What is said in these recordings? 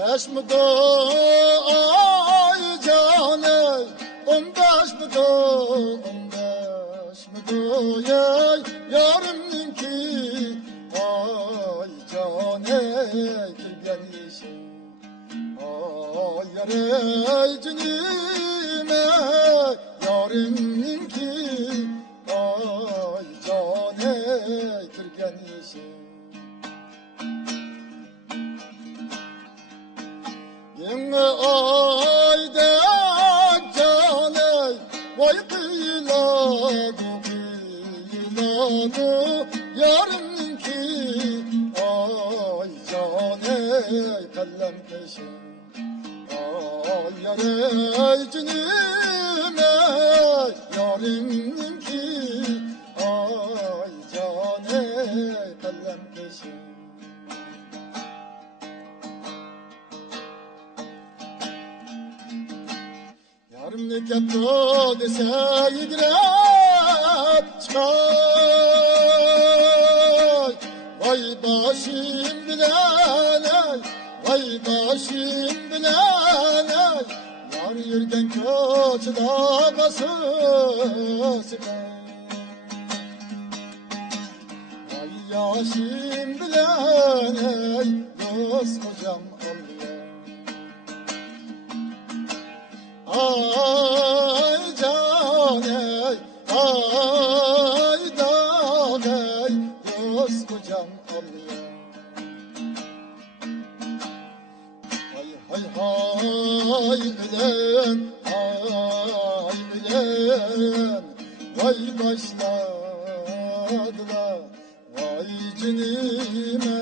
15 mıdı ay caney, 15 mıdı, 15 mıdı ey yarimninki ay caney kirgen işim ay yarey cinime yarimninki ay caney kirgen işim Yine ayda caney vay kıyıladı kıyıladı yarimninki ay caney kallem peşin ay yarey cinime yarimninki ay caney kallem peşin Yarımni kepto dese yigirep çıkay Vay başım bileney, vay başım bileney Yar yürgen koçda basısı Vay yaşım bileney, dost hocam Ay caney, ay dağey, göz kocam alıyor. Hay hay hay ölen, ay ölen, vay başladılar, vay cinime.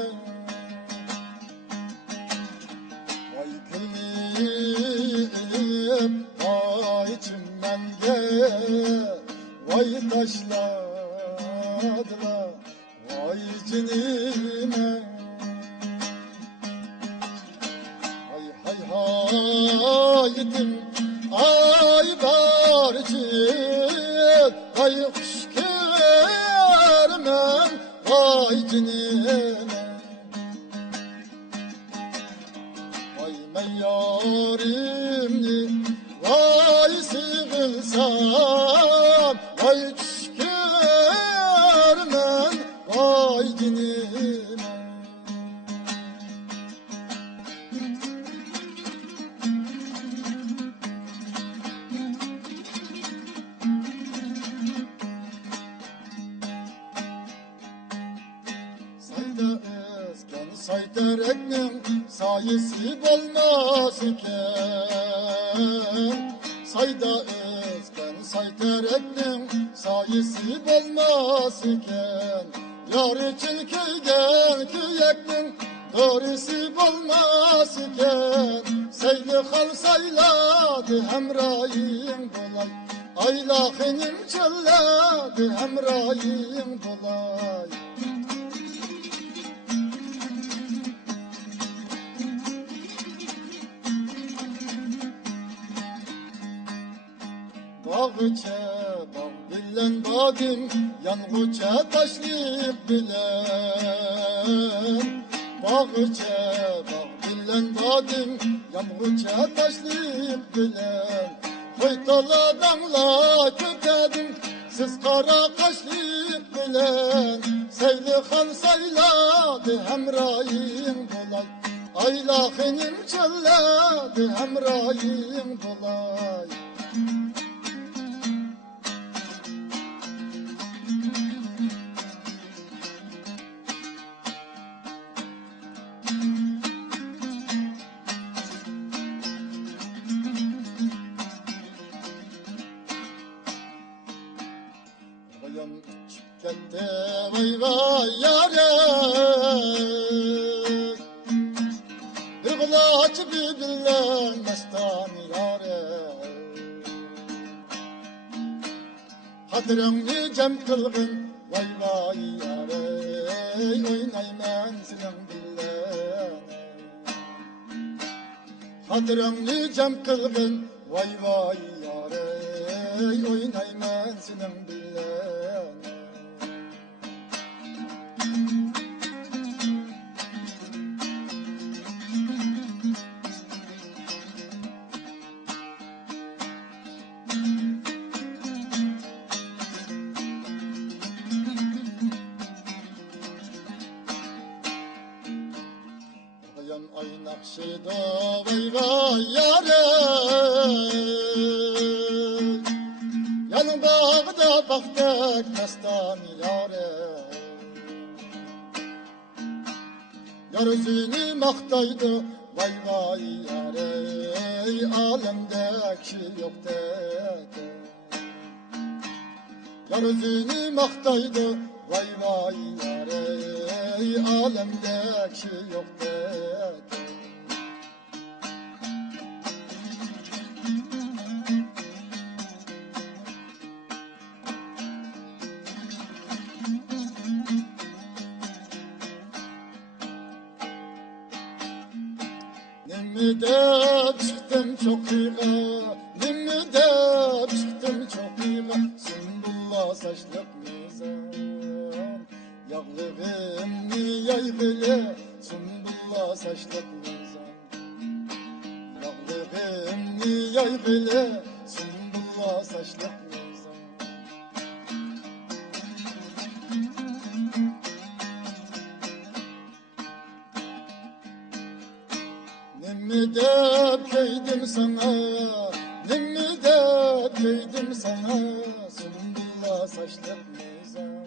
Vay kılıyım, vay çimenge, vay taşladılar, vay cinime. Hay hay haydim, ay barcık, vay kuş kermen, vay cinime. Vay meyarimni, vay sığılsam, vay düşkermen, vay dinime. Sayda özgen saytereknin sayısı olmaz iken Sayda özgen saytereknin sayısı olmaz iken Yarı çilkeygen küyeknin doğrusu olmaz iken Seyli hal sayladı hemrayim bulay Aylahinim çölladı hemrayim bulay Bağıça bağ bilen badim Yanğıça taşlayıp bilen Bağıça bağ bilen badim Yanğıça taşlayıp bilen Koytala damla kötedim Siz kara kaşlayıp bilen Seyli han sayladı hemrayim bulay Aylahinim çölladı hemrayim bulay Çıkkende vay vay yâre Bir kulaç birbirlen mestan yâre Hatırımni cem kılgın vay vay yâre Oynayman senin billen Hatırımni cem kılgın vay vay yâre Oynayman senin billen Şida vay vay yare Yan bağda baktık destan yare Yar özünü maktaydı vay vay yare Alemde ki yok dedi Yar özünü maktaydı vay vay yare Alemde ki yok dedi Nimide çıktım çok iğe, nimide çıktım çok iğe Sümbülla saçlık mizan Yağlığım yaygılı Sümbülla saçlık mizan Yağlığım yaygılı Sümbülla saçlık mizan Nimide keydim sana, nimide keydim sana Sümbülla saçlık mizan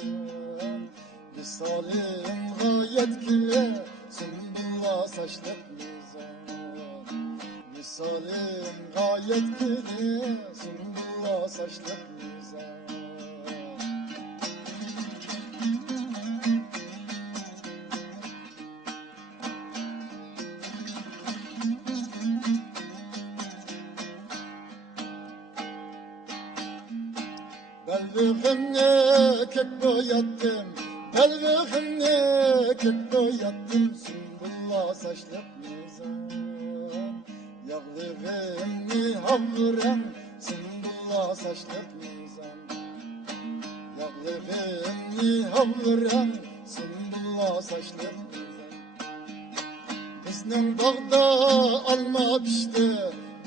Misalim gayet kile Sümbülla saçlık mizan Misalim gayet kile Sümbülla saçlık mizan Belvığımne kek boyattım Belvığımne kek boyattım Sümbülla saçlık mizan Yağlığımni havvuram Sümbülla saçlık mizan Yağlığımni havvuram Sümbülla saçlık mizan Bizning bağda alma pişti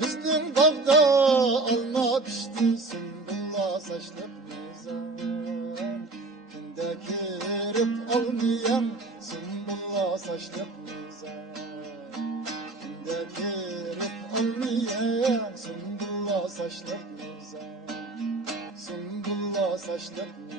Bizning bağda alma pişti Sümbülla saçlık mizan Künde kirip almayan Sümbülla saçlık mizan Künde kirip almayan Sümbülla saçlık mizan Sümbülla saçlık mizan